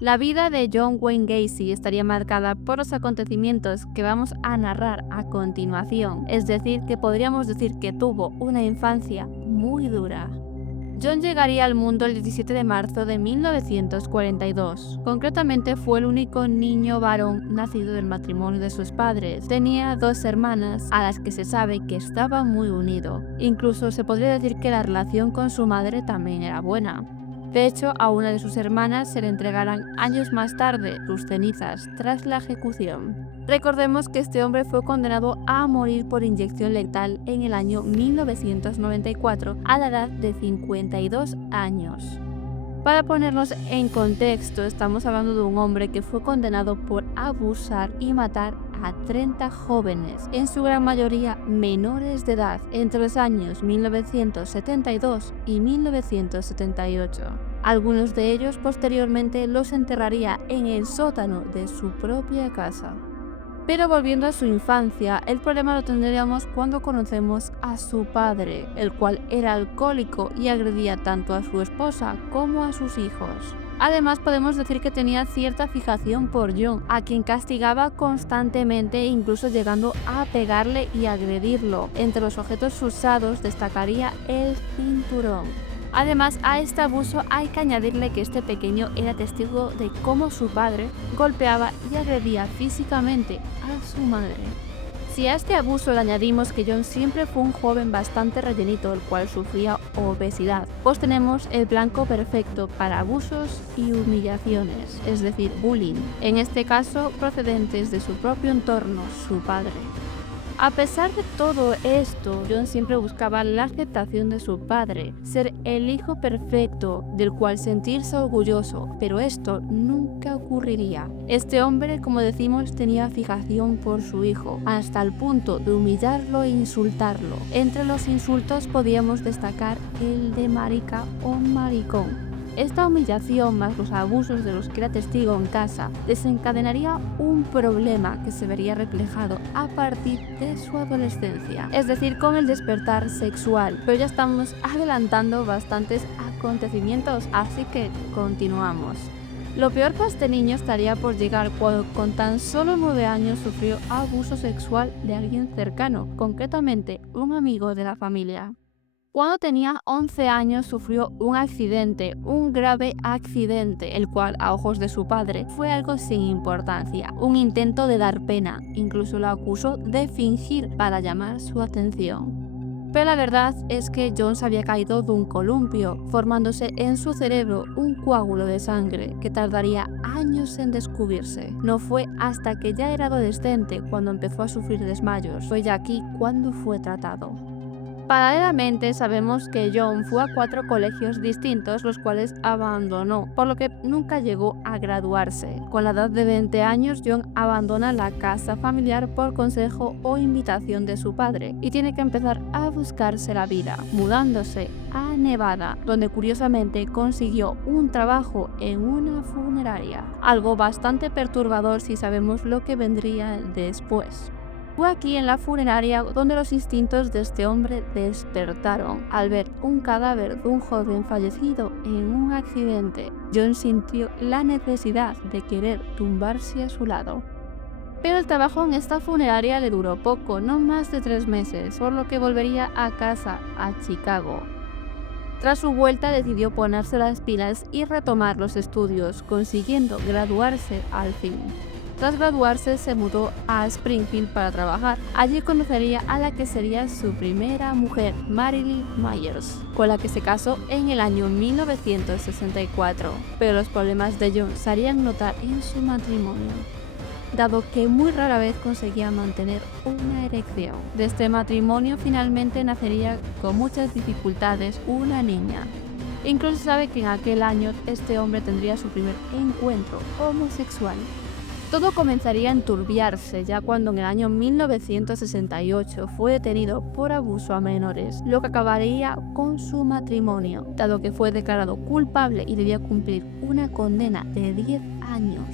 La vida de John Wayne Gacy estaría marcada por los acontecimientos que vamos a narrar a continuación, es decir, que podríamos decir que tuvo una infancia muy dura. John llegaría al mundo el 17 de marzo de 1942. Concretamente fue el único niño varón nacido del matrimonio de sus padres. Tenía dos hermanas a las que se sabe que estaba muy unido. Incluso se podría decir que la relación con su madre también era buena. De hecho, a una de sus hermanas se le entregarán años más tarde sus cenizas tras la ejecución. Recordemos que este hombre fue condenado a morir por inyección letal en el año 1994 a la edad de 52 años. Para ponernos en contexto, estamos hablando de un hombre que fue condenado por abusar y matar a 30 jóvenes, en su gran mayoría menores de edad, entre los años 1972 y 1978. Algunos de ellos posteriormente los enterraría en el sótano de su propia casa. Pero volviendo a su infancia, el problema lo tendríamos cuando conocemos a su padre, el cual era alcohólico y agredía tanto a su esposa como a sus hijos. Además, podemos decir que tenía cierta fijación por John, a quien castigaba constantemente, incluso llegando a pegarle y agredirlo. Entre los objetos usados destacaría el cinturón. Además, a este abuso hay que añadirle que este pequeño era testigo de cómo su padre golpeaba y agredía físicamente a su madre. Si a este abuso le añadimos que John siempre fue un joven bastante rellenito, el cual sufría obesidad, pues tenemos el blanco perfecto para abusos y humillaciones, es decir, bullying, en este caso procedentes de su propio entorno, su padre. A pesar de todo esto, John siempre buscaba la aceptación de su padre, ser el hijo perfecto del cual sentirse orgulloso, pero esto nunca ocurriría. Este hombre, como decimos, tenía fijación por su hijo, hasta el punto de humillarlo e insultarlo. Entre los insultos podíamos destacar el de marica o maricón. Esta humillación más los abusos de los que era testigo en casa desencadenaría un problema que se vería reflejado a partir de su adolescencia, es decir, con el despertar sexual. Pero ya estamos adelantando bastantes acontecimientos, así que continuamos. Lo peor para este niño estaría por llegar cuando con tan solo 9 años sufrió abuso sexual de alguien cercano, concretamente un amigo de la familia. Cuando tenía 11 años sufrió un grave accidente, el cual a ojos de su padre fue algo sin importancia, un intento de dar pena, incluso lo acusó de fingir para llamar su atención. Pero la verdad es que Jones había caído de un columpio, formándose en su cerebro un coágulo de sangre que tardaría años en descubrirse. No fue hasta que ya era adolescente cuando empezó a sufrir desmayos, fue ya aquí cuando fue tratado. Paralelamente sabemos que John fue a 4 colegios distintos, los cuales abandonó, por lo que nunca llegó a graduarse. Con la edad de 20 años, John abandona la casa familiar por consejo o invitación de su padre y tiene que empezar a buscarse la vida, mudándose a Nevada, donde curiosamente consiguió un trabajo en una funeraria, algo bastante perturbador si sabemos lo que vendría después. Fue aquí en la funeraria donde los instintos de este hombre despertaron al ver un cadáver de un joven fallecido en un accidente. John sintió la necesidad de querer tumbarse a su lado. Pero el trabajo en esta funeraria le duró poco, no más de 3 meses, por lo que volvería a casa, a Chicago. Tras su vuelta decidió ponerse las pilas y retomar los estudios, consiguiendo graduarse al fin. Tras graduarse se mudó a Springfield para trabajar. Allí conocería a la que sería su primera mujer, Marilyn Myers, con la que se casó en el año 1964. Pero los problemas de John se harían notar en su matrimonio, dado que muy rara vez conseguía mantener una erección. De este matrimonio finalmente nacería con muchas dificultades una niña. Incluso se sabe que en aquel año este hombre tendría su primer encuentro homosexual. Todo comenzaría a enturbiarse ya cuando en el año 1968 fue detenido por abuso a menores, lo que acabaría con su matrimonio, dado que fue declarado culpable y debía cumplir una condena de 10 años,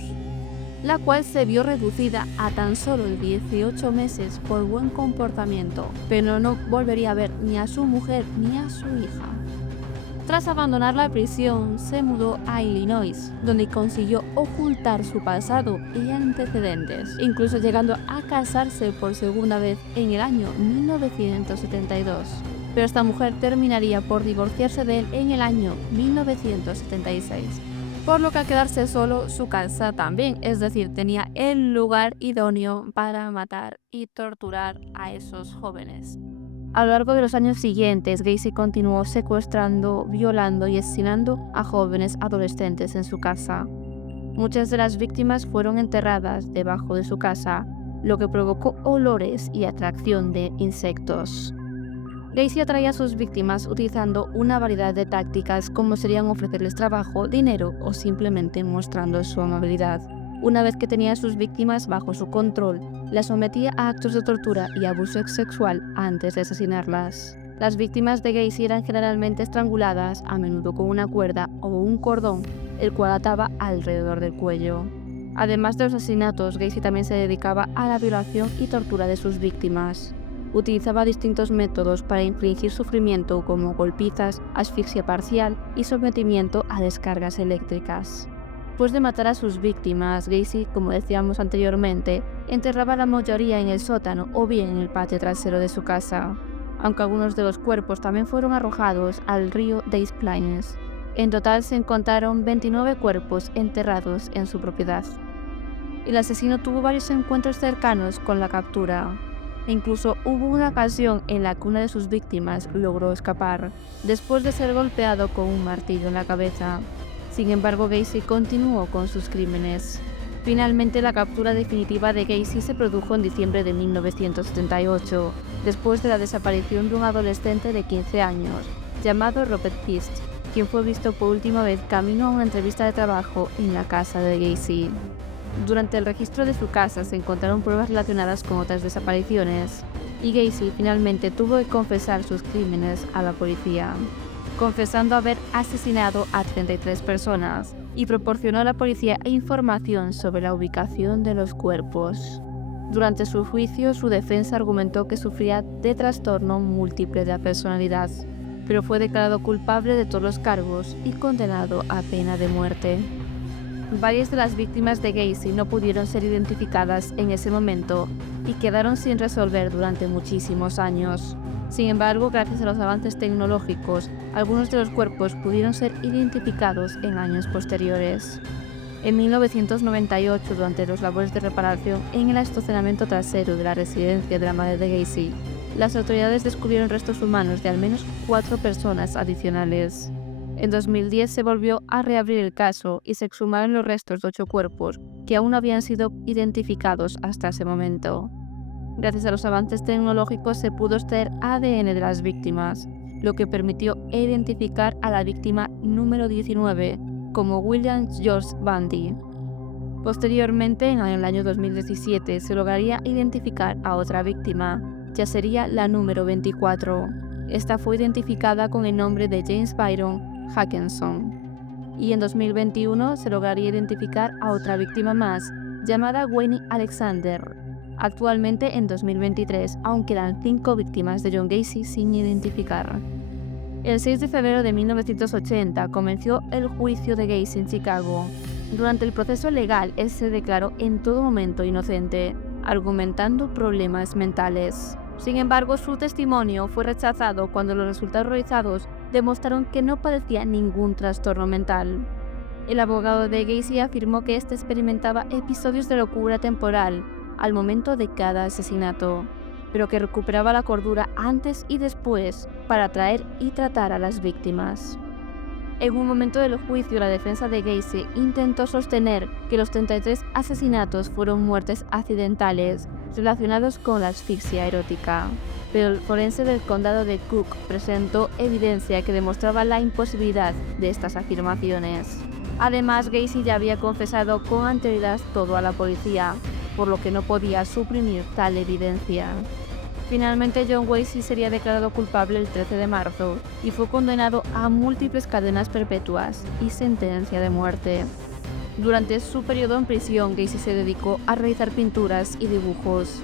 la cual se vio reducida a tan solo 18 meses por buen comportamiento, pero no volvería a ver ni a su mujer ni a su hija. Tras abandonar la prisión, se mudó a Illinois, donde consiguió ocultar su pasado y antecedentes, incluso llegando a casarse por segunda vez en el año 1972. Pero esta mujer terminaría por divorciarse de él en el año 1976. Por lo que al quedarse solo, su casa también, es decir, tenía el lugar idóneo para matar y torturar a esos jóvenes. A lo largo de los años siguientes, Gacy continuó secuestrando, violando y asesinando a jóvenes adolescentes en su casa. Muchas de las víctimas fueron enterradas debajo de su casa, lo que provocó olores y atracción de insectos. Gacy atraía a sus víctimas utilizando una variedad de tácticas, como serían ofrecerles trabajo, dinero o simplemente mostrando su amabilidad. Una vez que tenía a sus víctimas bajo su control, las sometía a actos de tortura y abuso sexual antes de asesinarlas. Las víctimas de Gacy eran generalmente estranguladas, a menudo con una cuerda o un cordón, el cual ataba alrededor del cuello. Además de los asesinatos, Gacy también se dedicaba a la violación y tortura de sus víctimas. Utilizaba distintos métodos para infligir sufrimiento, como golpizas, asfixia parcial y sometimiento a descargas eléctricas. Después de matar a sus víctimas, Gacy, como decíamos anteriormente, enterraba la mayoría en el sótano o bien en el patio trasero de su casa, aunque algunos de los cuerpos también fueron arrojados al río Des Plaines. En total se encontraron 29 cuerpos enterrados en su propiedad. El asesino tuvo varios encuentros cercanos con la captura. Incluso hubo una ocasión en la que una de sus víctimas logró escapar, después de ser golpeado con un martillo en la cabeza. Sin embargo, Gacy continuó con sus crímenes. Finalmente, la captura definitiva de Gacy se produjo en diciembre de 1978, después de la desaparición de un adolescente de 15 años, llamado Robert Pist, quien fue visto por última vez camino a una entrevista de trabajo en la casa de Gacy. Durante el registro de su casa se encontraron pruebas relacionadas con otras desapariciones, y Gacy finalmente tuvo que confesar sus crímenes a la policía, confesando haber asesinado a 33 personas, y proporcionó a la policía información sobre la ubicación de los cuerpos. Durante su juicio, su defensa argumentó que sufría de trastorno múltiple de la personalidad, pero fue declarado culpable de todos los cargos y condenado a pena de muerte. Varias de las víctimas de Gacy no pudieron ser identificadas en ese momento y quedaron sin resolver durante muchísimos años. Sin embargo, gracias a los avances tecnológicos, algunos de los cuerpos pudieron ser identificados en años posteriores. En 1998, durante las labores de reparación en el estacionamiento trasero de la residencia de la madre de Gacy, las autoridades descubrieron restos humanos de al menos 4 personas adicionales. En 2010 se volvió a reabrir el caso y se exhumaron los restos de 8 cuerpos que aún no habían sido identificados hasta ese momento. Gracias a los avances tecnológicos se pudo extraer ADN de las víctimas, lo que permitió identificar a la víctima número 19 como William George Bundy. Posteriormente, en el año 2017, se lograría identificar a otra víctima, ya sería la número 24. Esta fue identificada con el nombre de James Byron Hackenson. Y en 2021 se lograría identificar a otra víctima más, llamada Wayne Alexander. Actualmente, en 2023, aún quedan 5 víctimas de John Gacy sin identificar. El 6 de febrero de 1980 comenzó el juicio de Gacy en Chicago. Durante el proceso legal, él se declaró en todo momento inocente, argumentando problemas mentales. Sin embargo, su testimonio fue rechazado cuando los resultados realizados demostraron que no padecía ningún trastorno mental. El abogado de Gacy afirmó que éste experimentaba episodios de locura temporal al momento de cada asesinato, pero que recuperaba la cordura antes y después para atraer y tratar a las víctimas. En un momento del juicio, la defensa de Gacy intentó sostener que los 33 asesinatos fueron muertes accidentales relacionados con la asfixia erótica, pero el forense del condado de Cook presentó evidencia que demostraba la imposibilidad de estas afirmaciones. Además, Gacy ya había confesado con anterioridad todo a la policía, por lo que no podía suprimir tal evidencia. Finalmente, John Gacy sería declarado culpable el 13 de marzo y fue condenado a múltiples cadenas perpetuas y sentencia de muerte. Durante su periodo en prisión, Gacy se dedicó a realizar pinturas y dibujos.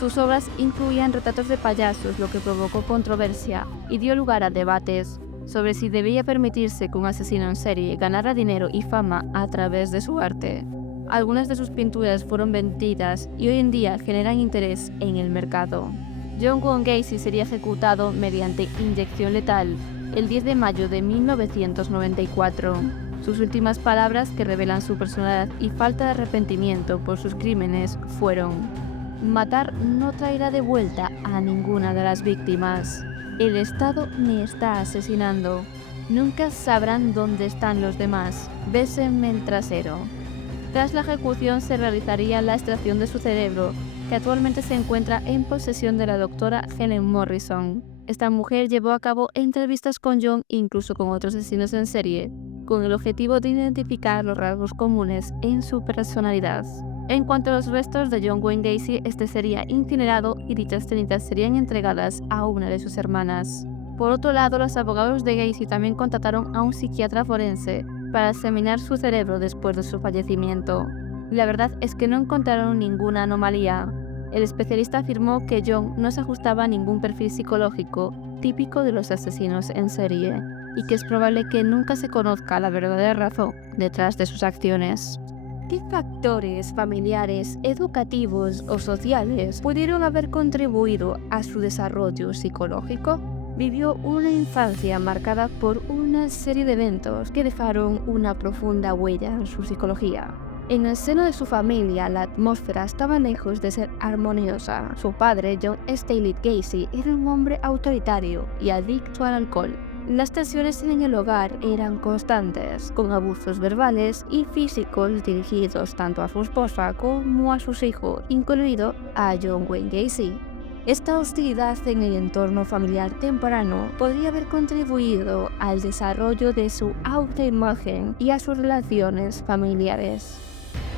Sus obras incluían retratos de payasos, lo que provocó controversia y dio lugar a debates. sobre si debía permitirse que un asesino en serie ganara dinero y fama a través de su arte. Algunas de sus pinturas fueron vendidas y hoy en día generan interés en el mercado. John Wayne Gacy sería ejecutado mediante inyección letal el 10 de mayo de 1994. Sus últimas palabras, que revelan su personalidad y falta de arrepentimiento por sus crímenes, fueron: "Matar no traerá de vuelta a ninguna de las víctimas. El Estado me está asesinando. Nunca sabrán dónde están los demás. Bésenme el trasero". Tras la ejecución se realizaría la extracción de su cerebro, que actualmente se encuentra en posesión de la doctora Helen Morrison. Esta mujer llevó a cabo entrevistas con John e incluso con otros asesinos en serie, con el objetivo de identificar los rasgos comunes en su personalidad. En cuanto a los restos de John Wayne Gacy, este sería incinerado y dichas cenizas serían entregadas a una de sus hermanas. Por otro lado, los abogados de Gacy también contrataron a un psiquiatra forense para examinar su cerebro después de su fallecimiento. La verdad es que no encontraron ninguna anomalía. El especialista afirmó que John no se ajustaba a ningún perfil psicológico típico de los asesinos en serie y que es probable que nunca se conozca la verdadera razón detrás de sus acciones. ¿Qué factores familiares, educativos o sociales pudieron haber contribuido a su desarrollo psicológico? Vivió una infancia marcada por una serie de eventos que dejaron una profunda huella en su psicología. En el seno de su familia, la atmósfera estaba lejos de ser armoniosa. Su padre, John Staley Gacy, era un hombre autoritario y adicto al alcohol. Las tensiones en el hogar eran constantes, con abusos verbales y físicos dirigidos tanto a su esposa como a sus hijos, incluido a John Wayne Gacy. Esta hostilidad en el entorno familiar temprano podría haber contribuido al desarrollo de su autoimagen y a sus relaciones familiares.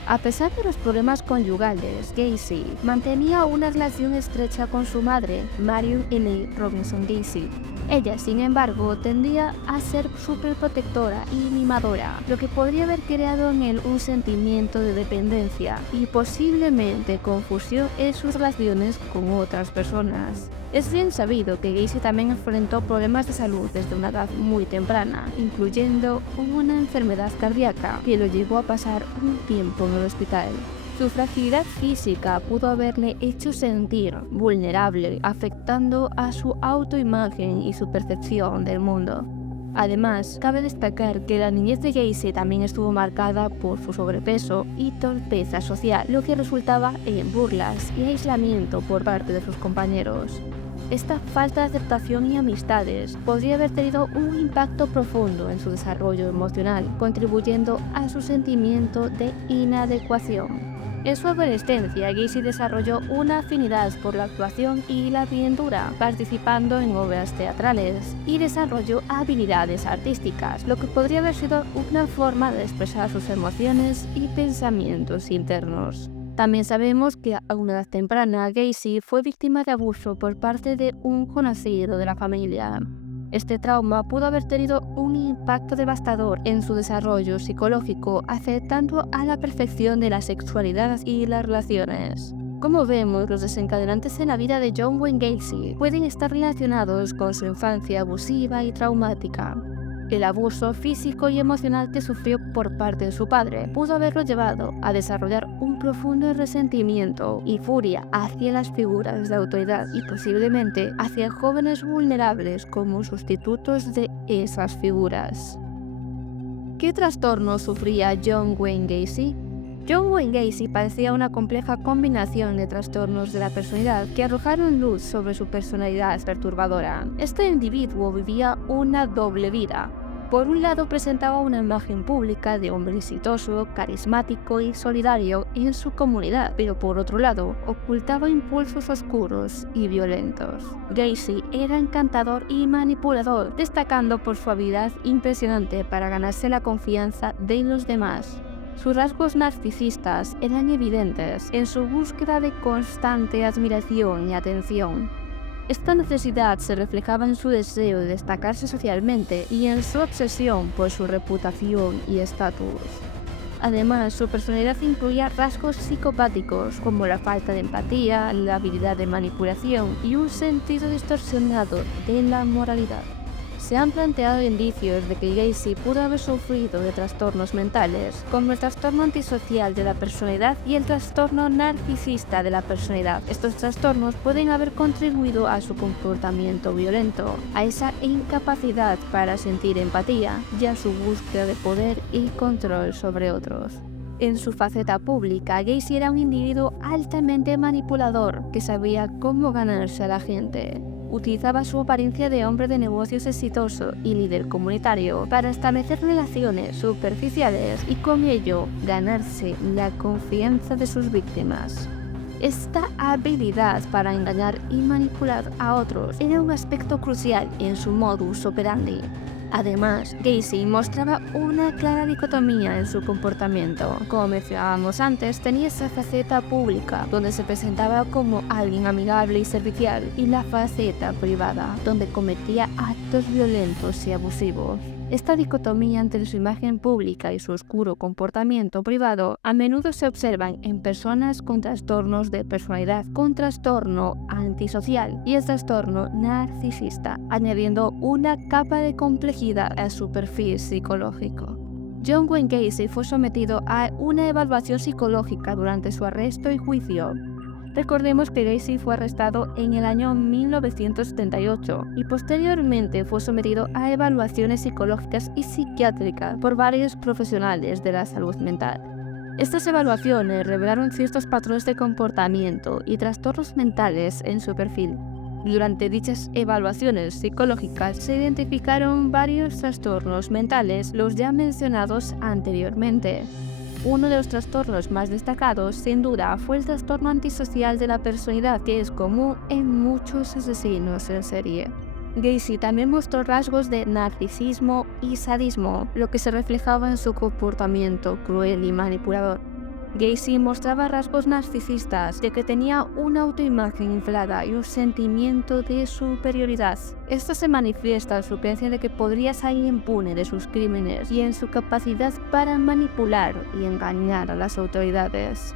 A pesar de los problemas conyugales, Gacy mantenía una relación estrecha con su madre, Marion Elaine Robinson Gacy. Ella, sin embargo, tendía a ser superprotectora y mimadora, lo que podría haber creado en él un sentimiento de dependencia y posiblemente confusión en sus relaciones con otras personas. Es bien sabido que Gacy también enfrentó problemas de salud desde una edad muy temprana, incluyendo una enfermedad cardíaca que lo llevó a pasar un tiempo en el hospital. Su fragilidad física pudo haberle hecho sentir vulnerable, afectando a su autoimagen y su percepción del mundo. Además, cabe destacar que la niñez de Gacy también estuvo marcada por su sobrepeso y torpeza social, lo que resultaba en burlas y aislamiento por parte de sus compañeros. Esta falta de aceptación y amistades podría haber tenido un impacto profundo en su desarrollo emocional, contribuyendo a su sentimiento de inadecuación. En su adolescencia, Gacy desarrolló una afinidad por la actuación y la pintura, participando en obras teatrales, y desarrolló habilidades artísticas, lo que podría haber sido una forma de expresar sus emociones y pensamientos internos. También sabemos que a una edad temprana, Gacy fue víctima de abuso por parte de un conocido de la familia. Este trauma pudo haber tenido un impacto devastador en su desarrollo psicológico, afectando a la perfección de la sexualidad y las relaciones. Como vemos, los desencadenantes en la vida de John Wayne Gacy pueden estar relacionados con su infancia abusiva y traumática. El abuso físico y emocional que sufrió por parte de su padre pudo haberlo llevado a desarrollar un profundo resentimiento y furia hacia las figuras de autoridad y posiblemente hacia jóvenes vulnerables como sustitutos de esas figuras. ¿Qué trastorno sufría John Wayne Gacy? John Wayne Gacy padecía una compleja combinación de trastornos de la personalidad que arrojaron luz sobre su personalidad perturbadora. Este individuo vivía una doble vida. Por un lado, presentaba una imagen pública de hombre exitoso, carismático y solidario en su comunidad, pero por otro lado, ocultaba impulsos oscuros y violentos. Gacy era encantador y manipulador, destacando por su habilidad impresionante para ganarse la confianza de los demás. Sus rasgos narcisistas eran evidentes en su búsqueda de constante admiración y atención. Esta necesidad se reflejaba en su deseo de destacarse socialmente y en su obsesión por su reputación y estatus. Además, su personalidad incluía rasgos psicopáticos como la falta de empatía, la habilidad de manipulación y un sentido distorsionado de la moralidad. se han planteado indicios de que Gacy pudo haber sufrido de trastornos mentales, como el trastorno antisocial de la personalidad y el trastorno narcisista de la personalidad. Estos trastornos pueden haber contribuido a su comportamiento violento, a esa incapacidad para sentir empatía y a su búsqueda de poder y control sobre otros. En su faceta pública, Gacy era un individuo altamente manipulador que sabía cómo ganarse a la gente. Utilizaba su apariencia de hombre de negocios exitoso y líder comunitario para establecer relaciones superficiales y con ello ganarse la confianza de sus víctimas. Esta habilidad para engañar y manipular a otros era un aspecto crucial en su modus operandi. Además, Gacy mostraba una clara dicotomía en su comportamiento. Como mencionábamos antes, tenía esa faceta pública, donde se presentaba como alguien amigable y servicial, y la faceta privada, donde cometía actos violentos y abusivos. Esta dicotomía entre su imagen pública y su oscuro comportamiento privado a menudo se observan en personas con trastornos de personalidad, con trastorno antisocial y el trastorno narcisista, añadiendo una capa de complejidad a su perfil psicológico. John Wayne Gacy fue sometido a una evaluación psicológica durante su arresto y juicio. Recordemos que Gacy fue arrestado en el año 1978 y posteriormente fue sometido a evaluaciones psicológicas y psiquiátricas por varios profesionales de la salud mental. Estas evaluaciones revelaron ciertos patrones de comportamiento y trastornos mentales en su perfil. Durante dichas evaluaciones psicológicas se identificaron varios trastornos mentales, los ya mencionados anteriormente. Uno de los trastornos más destacados, sin duda, fue el trastorno antisocial de la personalidad, que es común en muchos asesinos en serie. Gacy también mostró rasgos de narcisismo y sadismo, lo que se reflejaba en su comportamiento cruel y manipulador. Gacy mostraba rasgos narcisistas, de que tenía una autoimagen inflada y un sentimiento de superioridad. Esto se manifiesta en su creencia de que podría salir impune de sus crímenes y en su capacidad para manipular y engañar a las autoridades.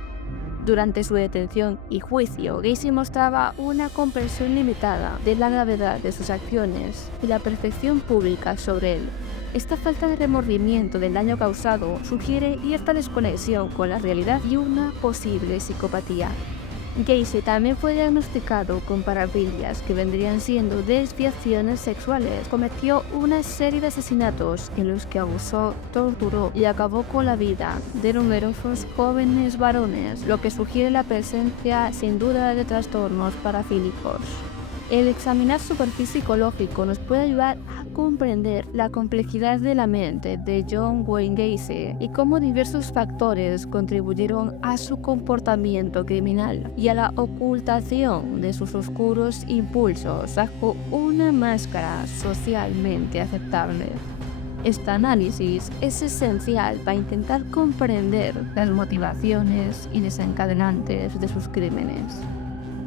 Durante su detención y juicio, Gacy mostraba una comprensión limitada de la gravedad de sus acciones y la percepción pública sobre él. Esta falta de remordimiento del daño causado sugiere cierta desconexión con la realidad y una posible psicopatía. Gacy también fue diagnosticado con parafilias, que vendrían siendo desviaciones sexuales. Cometió una serie de asesinatos en los que abusó, torturó y acabó con la vida de numerosos jóvenes varones, lo que sugiere la presencia sin duda de trastornos parafílicos. El examinar su perfil psicológico nos puede ayudar a comprender la complejidad de la mente de John Wayne Gacy y cómo diversos factores contribuyeron a su comportamiento criminal y a la ocultación de sus oscuros impulsos bajo una máscara socialmente aceptable. Este análisis es esencial para intentar comprender las motivaciones y desencadenantes de sus crímenes.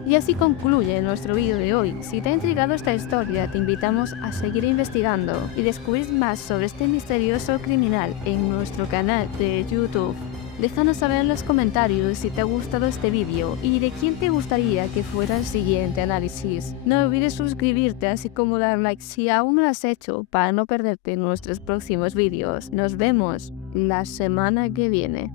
Y así concluye nuestro vídeo de hoy. Si te ha intrigado esta historia, te invitamos a seguir investigando y descubrir más sobre este misterioso criminal en nuestro canal de YouTube. Déjanos saber en los comentarios si te ha gustado este vídeo y de quién te gustaría que fuera el siguiente análisis. No olvides suscribirte, así como dar like si aún no lo has hecho, para no perderte nuestros próximos vídeos. Nos vemos la semana que viene.